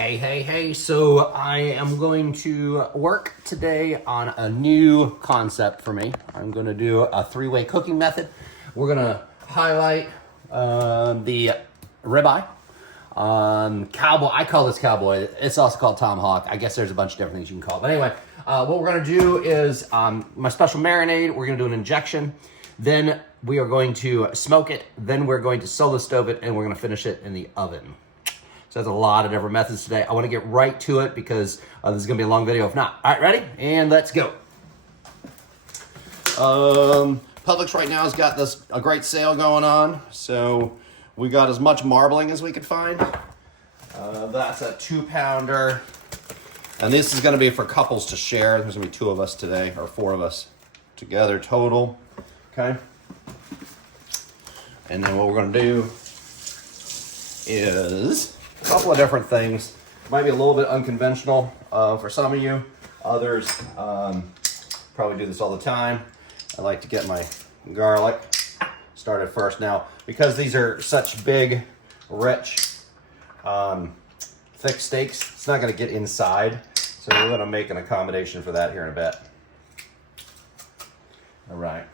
Hey, so I am going to work today on a new concept for me. I'm going to do a three-way cooking method. We're going to highlight the ribeye, cowboy. I call this cowboy. It's also called tomahawk. I guess there's a bunch of different things you can call it. But anyway, what we're going to do is my special marinade. We're going to do an injection. Then we are going to smoke it. Then we're going to solo stove it, and we're going to finish it in the oven. So that's a lot of different methods today. I want to get right to it because this is going to be a long video if not. All right, ready? And let's go. Publix right now has got a great sale going on. So we got as much marbling as we could find. That's a 2-pounder. And this is going to be for couples to share. There's going to be 2 of us today, or 4 of us together total. Okay. And then what we're going to do is a couple of different things. Might be a little bit unconventional for some of you. Others probably do this all the time. I like to get my garlic started first. Now, because these are such big, rich, thick steaks, it's not going to get inside. So we're going to make an accommodation for that here in a bit. All right.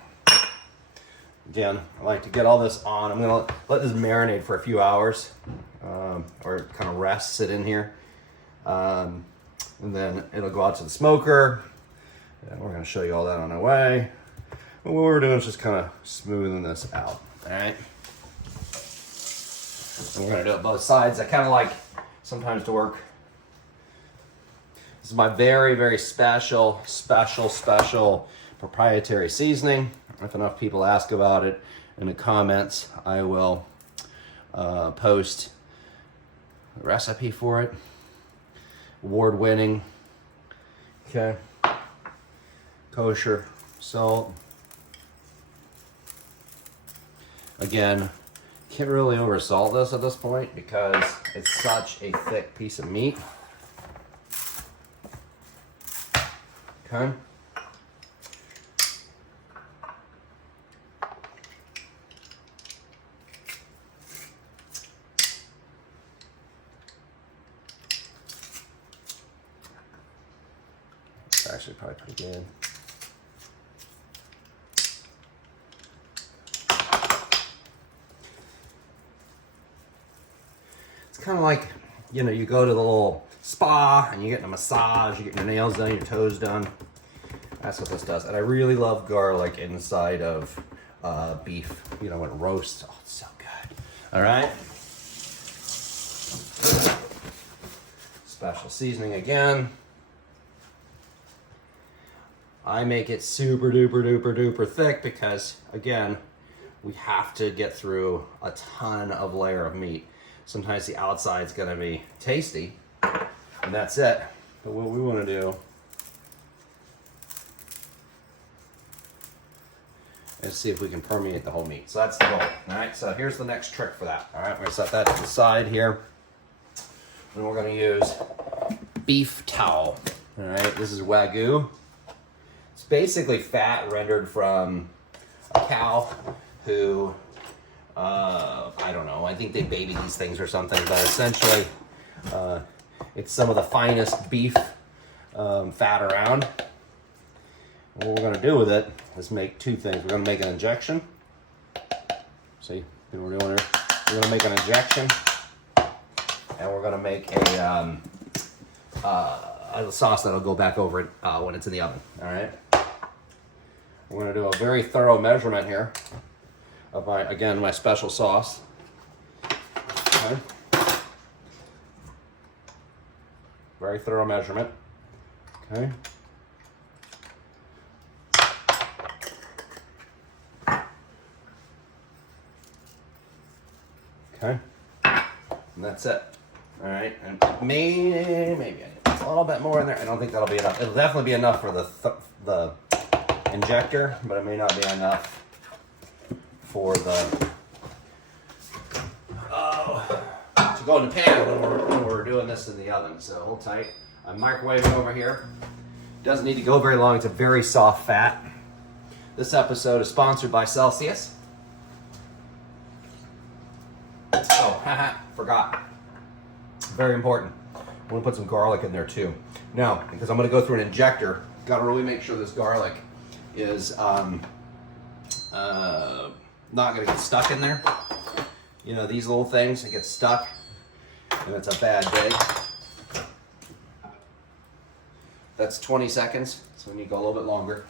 Again, I like to get all this on. I'm going to let this marinate for a few hours. Or kind of sit in here. And then it'll go out to the smoker. And we're going to show you all that on our way. But what we're doing is just kind of smoothing this out. All right. And we're going to do it both sides. I kind of like sometimes to work. This is my very, very special proprietary seasoning. If enough people ask about it in the comments, I will post a recipe for it. Award-winning. Okay. Kosher salt. Again, can't really oversalt this at this point because it's such a thick piece of meat. Okay. Actually probably pretty good. It's kind of like, you know, you go to the little spa and you get a massage, you get your nails done, your toes done. That's what this does. And I really love garlic inside of beef, you know, when it roasts. Oh, it's so good. All right. Special seasoning again. I make it super duper thick because, again, we have to get through a ton of layer of meat. Sometimes the outside's gonna be tasty, and that's it. But what we wanna do is see if we can permeate the whole meat. So that's the goal, all right? So here's the next trick for that, all right? We're gonna set that to the side here. And we're gonna use beef towel, all right? This is Wagyu. It's basically fat rendered from a cow who, I don't know, I think they baby these things or something, but essentially it's some of the finest beef fat around. And what we're gonna do with it is make 2 things. We're gonna make an injection. See what we're doing here? We're gonna make an injection, and we're gonna make a sauce that'll go back over it when it's in the oven, all right? We're going to do a very thorough measurement here of my special sauce. Okay. Very thorough measurement. Okay. Okay. And that's it. All right. And maybe I need a little bit more in there. I don't think that'll be enough. It'll definitely be enough for the injector, but it may not be enough for the to go in the pan when we're doing this in the oven. So hold tight. I'm microwaving over here. Doesn't need to go very long. It's a very soft fat. This episode is sponsored by Celsius. Oh, haha, forgot. Very important. I'm gonna put some garlic in there too. Now, because I'm gonna go through an injector, gotta really make sure this garlic is not gonna get stuck in there. You know, these little things, it gets stuck and it's a bad day. That's 20 seconds, so we need to go a little bit longer.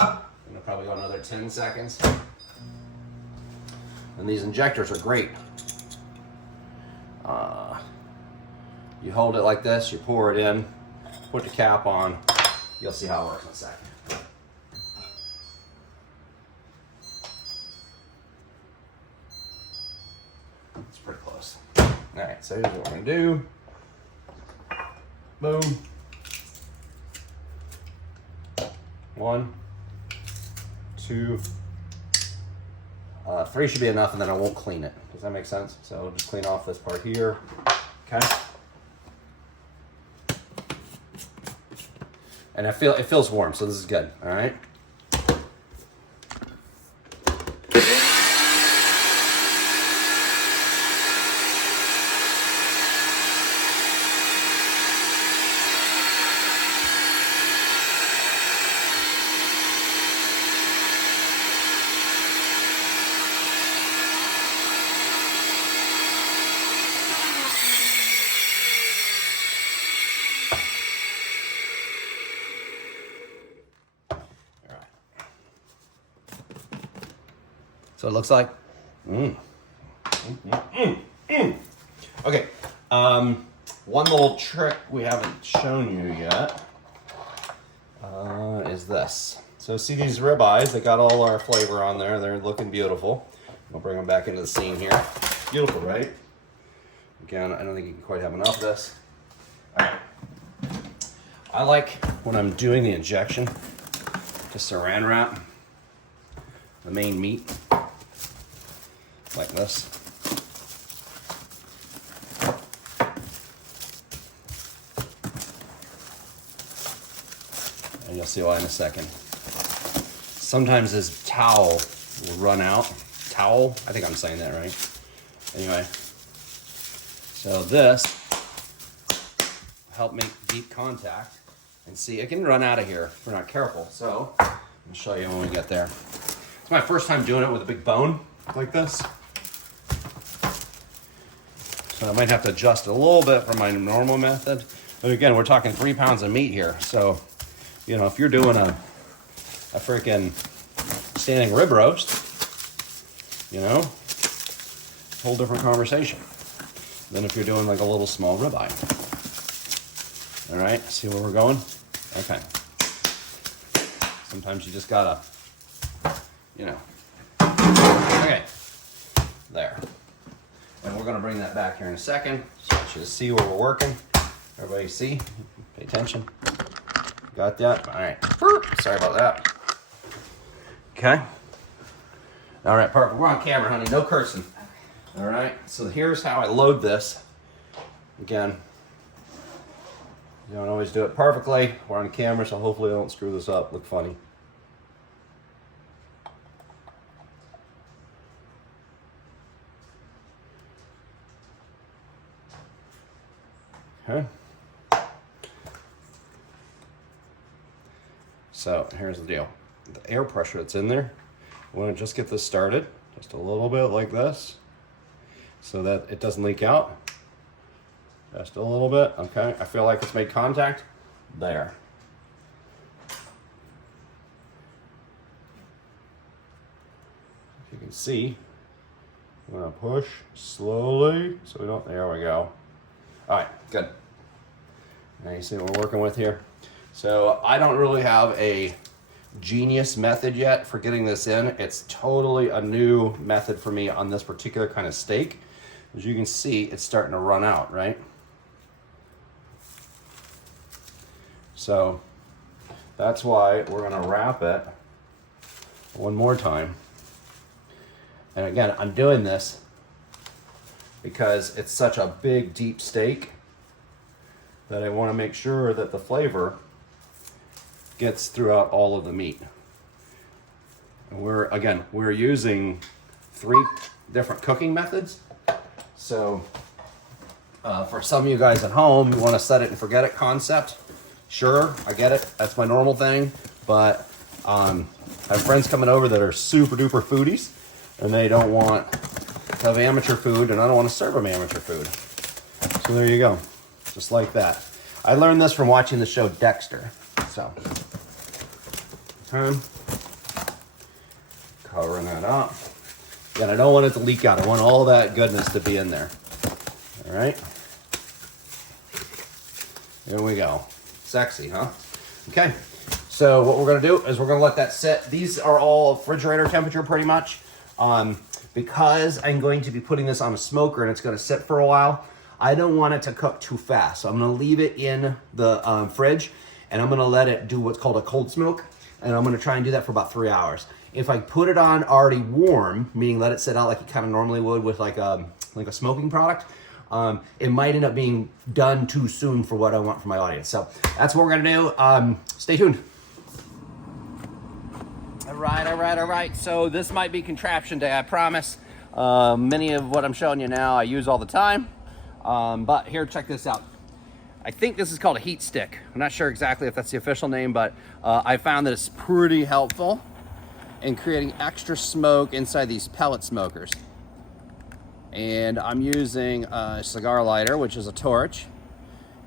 I'm gonna probably go another 10 seconds. And these injectors are great. You hold it like this, you pour it in, put the cap on, you'll see how it works in a second. It's pretty close. All right, so here's what we're gonna do. Boom. 1, 2, 3 should be enough, and then I won't clean it. Does that make sense? So I'll just clean off this part here. Okay. And it feels warm, so this is good. All right. So it looks like. Okay. One little trick we haven't shown you yet is this. So see these ribeyes? They got all our flavor on there. They're looking beautiful. We'll bring them back into the scene here. Beautiful, right? Again, I don't think you can quite have enough of this. All right. I like when I'm doing the injection to saran wrap the main meat like this. And you'll see why in a second. Sometimes this towel will run out. Towel? I think I'm saying that right. Anyway, so this will help make deep contact. And see, it can run out of here if we're not careful. So, I'll show you when we get there. It's my first time doing it with a big bone like this. So I might have to adjust a little bit from my normal method. But again, we're talking 3 pounds of meat here. So, you know, if you're doing a freaking standing rib roast, you know, whole different conversation than if you're doing like a little small ribeye. All right, see where we're going? Okay. Sometimes you just gotta, you know. Okay, there. And we're gonna bring that back here in a second, so you just see where we're working. Everybody see? Pay attention. Got that? All right. Sorry about that. Okay. All right, perfect. We're on camera, honey. No cursing. All right. So here's how I load this. Again, you don't always do it perfectly. We're on camera, so hopefully I don't screw this up. Look funny. Okay. So here's the deal. The air pressure that's in there, I want to just get this started, just a little bit like this, so that it doesn't leak out. Just a little bit, okay? I feel like it's made contact. There. If you can see, I'm gonna push slowly, so we don't, there we go. All right, good. Now you see what we're working with here? So I don't really have a genius method yet for getting this in. It's totally a new method for me on this particular kind of steak. As you can see, it's starting to run out, right? So that's why we're gonna wrap it one more time. And again, I'm doing this because it's such a big, deep steak that I wanna make sure that the flavor gets throughout all of the meat. And we're using 3 different cooking methods. So For some of you guys at home, you want to set it and forget it concept. Sure, I get it. That's my normal thing. But I have friends coming over that are super duper foodies, and they don't want to have amateur food, and I don't want to serve them amateur food. So there you go, just like that. I learned this from watching the show Dexter. So, covering that up. Again, I don't want it to leak out. I want all that goodness to be in there. All right. Here we go. Sexy, huh? Okay. So what we're going to do is we're going to let that sit. These are all refrigerator temperature pretty much. Because I'm going to be putting this on a smoker and it's going to sit for a while, I don't want it to cook too fast. So I'm going to leave it in the fridge, and I'm going to let it do what's called a cold smoke. And I'm going to try and do that for about 3 hours. If I put it on already warm, meaning let it sit out like you kind of normally would with like a smoking product, it might end up being done too soon for what I want for my audience. So that's what we're going to do. Stay tuned. All right. So this might be contraption day, I promise. Many of what I'm showing you now I use all the time. But here, check this out. I think this is called a heat stick. I'm not sure exactly if that's the official name, but I found that it's pretty helpful in creating extra smoke inside these pellet smokers. And I'm using a cigar lighter, which is a torch.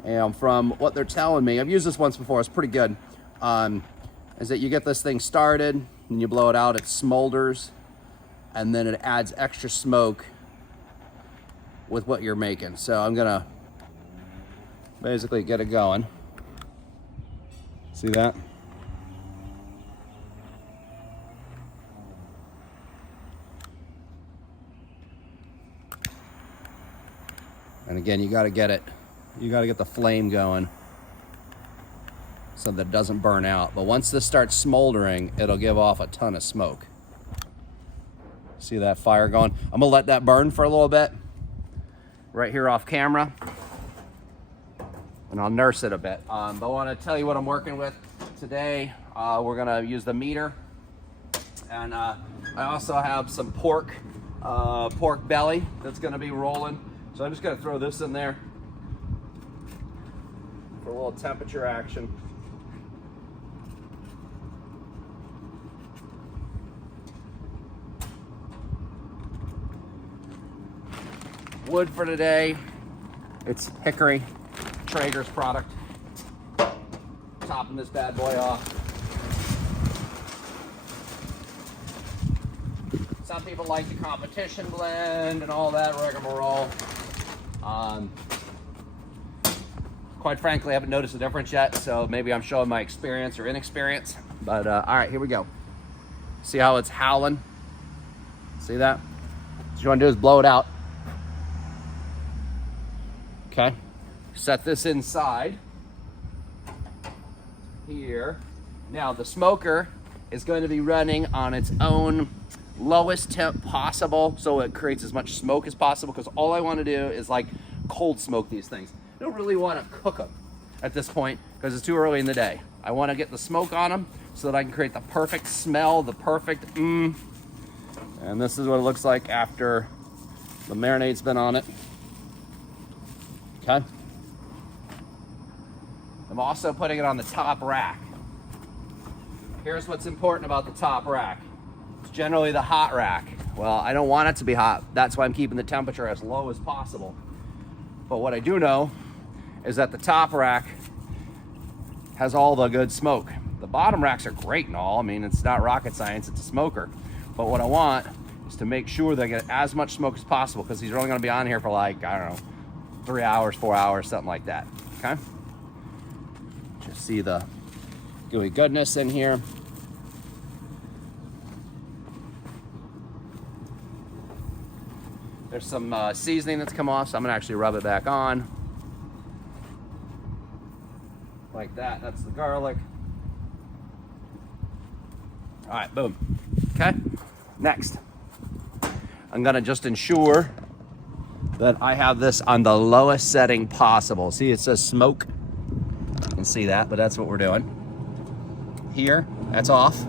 And from what they're telling me, I've used this once before, it's pretty good, is that you get this thing started, and you blow it out, it smolders, and then it adds extra smoke with what you're making. So I'm gonna basically get it going. See that? And again, you gotta get the flame going so that it doesn't burn out. But once this starts smoldering, it'll give off a ton of smoke. See that fire going? I'm gonna let that burn for a little bit right here off camera, and I'll nurse it a bit. But I wanna tell you what I'm working with today. We're gonna use the meter, and I also have some pork belly that's gonna be rolling. So I'm just gonna throw this in there for a little temperature action. Wood for today, it's hickory, Traeger's product. Topping this bad boy off. Some people like the competition blend and all that rigmarole. Quite frankly, I haven't noticed a difference yet, so maybe I'm showing my experience or inexperience. But all right, here we go. See how it's howling? See that? What you want to do is blow it out. Okay. Set this inside here. Now the smoker is going to be running on its own lowest temp possible, so it creates as much smoke as possible, because all I want to do is like cold smoke these things. I don't really want to cook them at this point because it's too early in the day. I want to get the smoke on them so that I can create the perfect smell, the perfect and this is what it looks like after the marinade's been on it. Okay. I'm also putting it on the top rack. Here's what's important about the top rack. It's generally the hot rack. Well, I don't want it to be hot. That's why I'm keeping the temperature as low as possible. But what I do know is that the top rack has all the good smoke. The bottom racks are great and all. I mean, it's not rocket science, it's a smoker. But what I want is to make sure that I get as much smoke as possible, because these are only gonna be on here for like, I don't know, 3 hours, 4 hours, something like that, okay? Just see the gooey goodness in here. There's some seasoning that's come off, so I'm gonna actually rub it back on. Like that, that's the garlic. All right, boom, okay? Next, I'm gonna just ensure that I have this on the lowest setting possible. See, it says smoke. You can see that, but that's what we're doing. Here, that's off,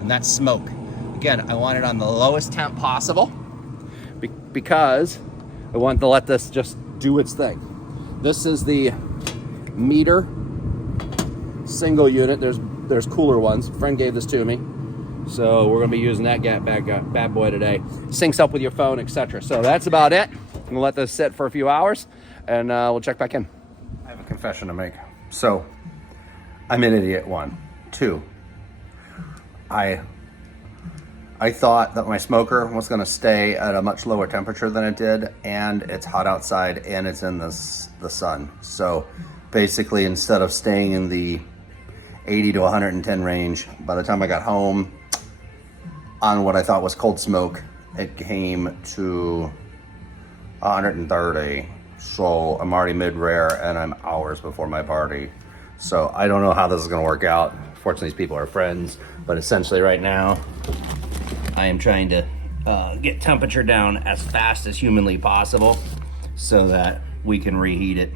and that's smoke. Again, I want it on the lowest temp possible, because I want to let this just do its thing. This is the meter single unit. There's cooler ones. A friend gave this to me, so we're gonna be using that bad boy today. Syncs up with your phone, etc. So that's about it. I'm gonna let this sit for a few hours, and we'll check back in. I have a confession to make. So I'm an idiot. 1, 2. I thought that my smoker was going to stay at a much lower temperature than it did, and it's hot outside and it's in the sun. So basically, instead of staying in the 80 to 110 range, by the time I got home on what I thought was cold smoke, it came to 130. So I'm already mid-rare and I'm hours before my party. So I don't know how this is going to work out. Fortunately, these people are friends, but essentially right now, I am trying to get temperature down as fast as humanly possible so that we can reheat it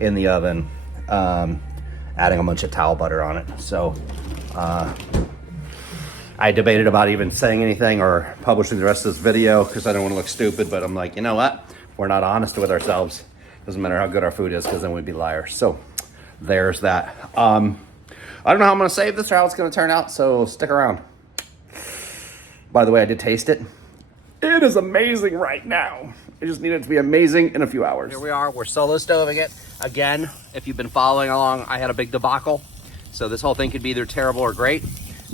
in the oven, adding a bunch of towel butter on it. So I debated about even saying anything or publishing the rest of this video because I don't want to look stupid, but I'm like, you know what? We're not honest with ourselves. Doesn't matter how good our food is, because then we'd be liars. So there's that. I don't know how I'm going to save this or how it's going to turn out, so stick around. By the way, I did taste it. It is amazing right now. I just need it to be amazing in a few hours. Here we are. We're solo stoving it. Again, if you've been following along, I had a big debacle. So this whole thing could be either terrible or great.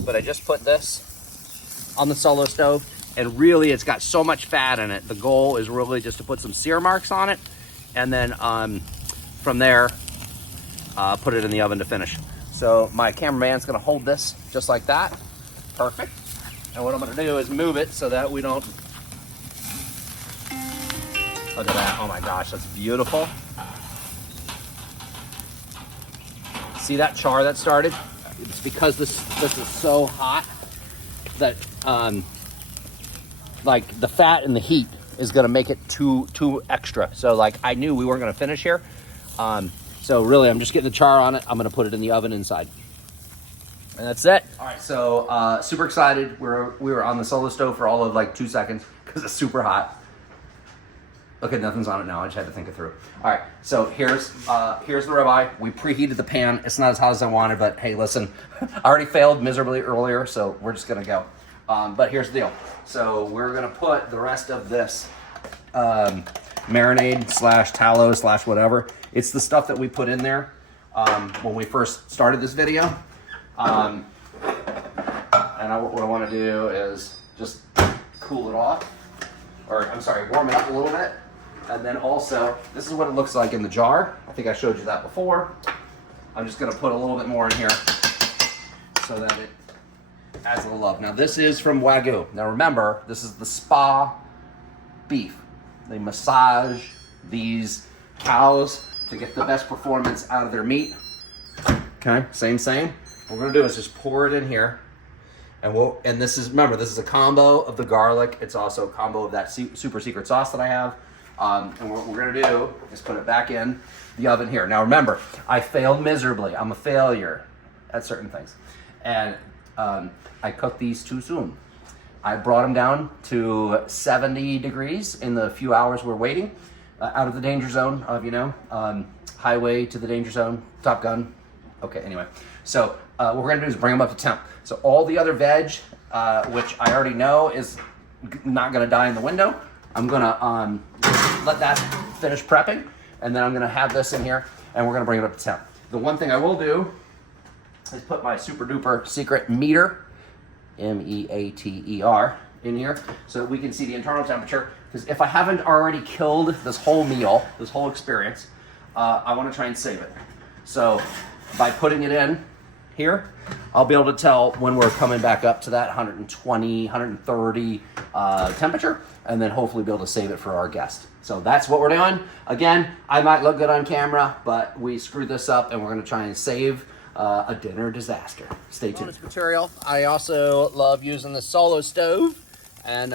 But I just put this on the solo stove. And really, it's got so much fat in it. The goal is really just to put some sear marks on it. And then from there, put it in the oven to finish. So my cameraman's going to hold this just like that. Perfect. And what I'm going to do is move it so that we don't... Look at that. Oh my gosh, that's beautiful. See that char that started? It's because this is so hot that like the fat and the heat is going to make it too extra. So like I knew we weren't going to finish here. So really I'm just getting the char on it. I'm going to put it in the oven inside. And that's it. All right, so super excited. We were on the solo stove for all of like 2 seconds because it's super hot. Okay, nothing's on it now. I just had to think it through. All right, so here's the ribeye. We preheated the pan. It's not as hot as I wanted, but hey, listen, I already failed miserably earlier, so we're just gonna go. But here's the deal. So we're gonna put the rest of this marinade slash tallow slash whatever. It's the stuff that we put in there when we first started this video. And what I want to do is just cool it off, or I'm sorry, warm it up a little bit. And then also, this is what it looks like in the jar. I think I showed you that before. I'm just going to put a little bit more in here so that it adds a little love. Now this is from Wagyu. Now remember, this is the spa beef. They massage these cows to get the best performance out of their meat. Okay, same. What we're gonna do is just pour it in here, and this is, remember, this is a combo of the garlic. It's also a combo of that super secret sauce that I have. And what we're gonna do is put it back in the oven here. Now remember, I failed miserably. I'm a failure at certain things. And I cooked these too soon. I brought them down to 70 degrees in the few hours we're waiting, out of the danger zone of, highway to the danger zone, Top Gun. Okay, anyway. So what we're gonna do is bring them up to temp. So all the other veg, which I already know is not gonna die in the window, I'm gonna let that finish prepping, and then I'm gonna have this in here, and we're gonna bring it up to temp. The one thing I will do is put my super duper secret meter, M-E-A-T-E-R, in here, so that we can see the internal temperature. Because if I haven't already killed this whole meal, this whole experience, I wanna try and save it. So by putting it in here, I'll be able to tell when we're coming back up to that 120, 130 temperature, and then hopefully be able to save it for our guest. So that's what we're doing. Again, I might look good on camera, but we screwed this up, and we're gonna try and save a dinner disaster. Stay tuned. Bonus material. I also love using the solo stove, and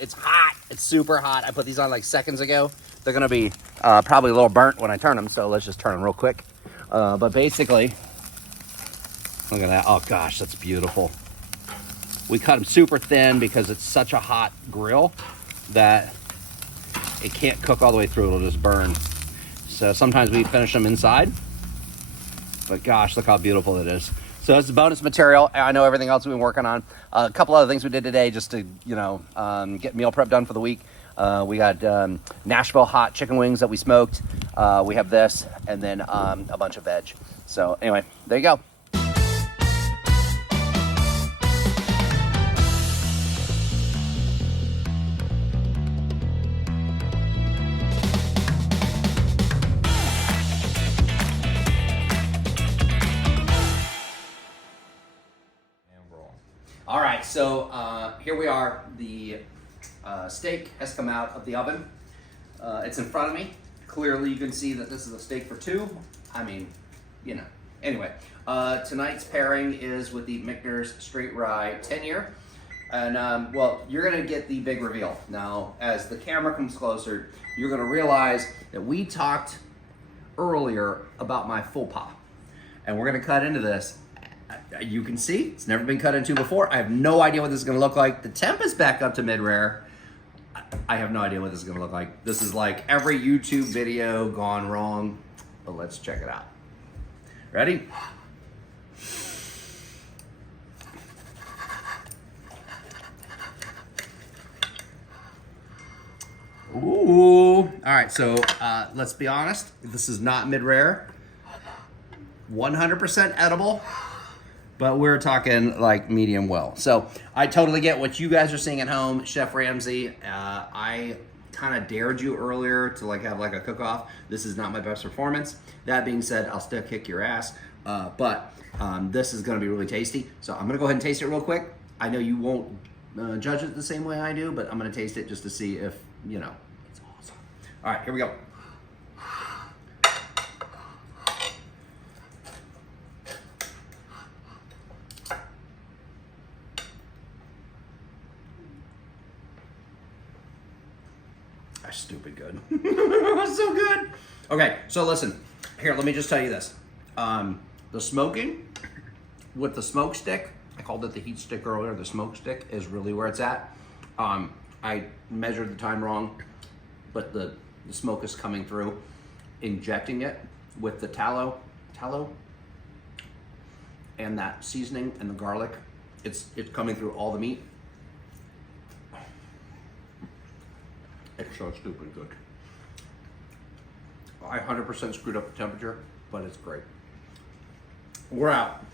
it's hot. It's super hot. I put these on like seconds ago. They're gonna be probably a little burnt when I turn them, so let's just turn them real quick. But basically, look at that. Oh gosh, that's beautiful. We cut them super thin because it's such a hot grill that it can't cook all the way through, it'll just burn. So sometimes we finish them inside, but gosh, look how beautiful it is. So it's bonus material. I know everything else we've been working on. A couple other things we did today just to, get meal prep done for the week. We got Nashville hot chicken wings that we smoked. We have this, and then a bunch of veg. So anyway, there you go. All right, so here we are. The steak has come out of the oven. It's in front of me. Clearly you can see that this is a steak for two. I mean, Anyway, tonight's pairing is with the Michner's Straight Rye 10-year. And, well, you're going to get the big reveal. Now, as the camera comes closer, you're going to realize that we talked earlier about my faux pas. And we're going to cut into this. You can see, it's never been cut into before. I have no idea what this is going to look like. The temp is back up to mid-rare. I have no idea what this is going to look like. This is like every YouTube video gone wrong, but let's check it out. Ready? Ooh. All right, so let's be honest. This is not mid-rare. 100% edible. But we're talking like medium well. So I totally get what you guys are seeing at home. Chef Ramsay, I kind of dared you earlier to have a cook-off. This is not my best performance. That being said, I'll still kick your ass. But this is gonna be really tasty. So I'm gonna go ahead and taste it real quick. I know you won't judge it the same way I do, but I'm gonna taste it just to see if, it's awesome. All right, here we go. That's stupid good. So good. Okay, so listen. Here, let me just tell you this. The smoking with the smoke stick, I called it the heat stick earlier, the smoke stick is really where it's at. I measured the time wrong, but the smoke is coming through. Injecting it with the tallow, and that seasoning and the garlic, it's coming through all the meat. It's so stupid good. I 100% screwed up the temperature, but it's great. We're out.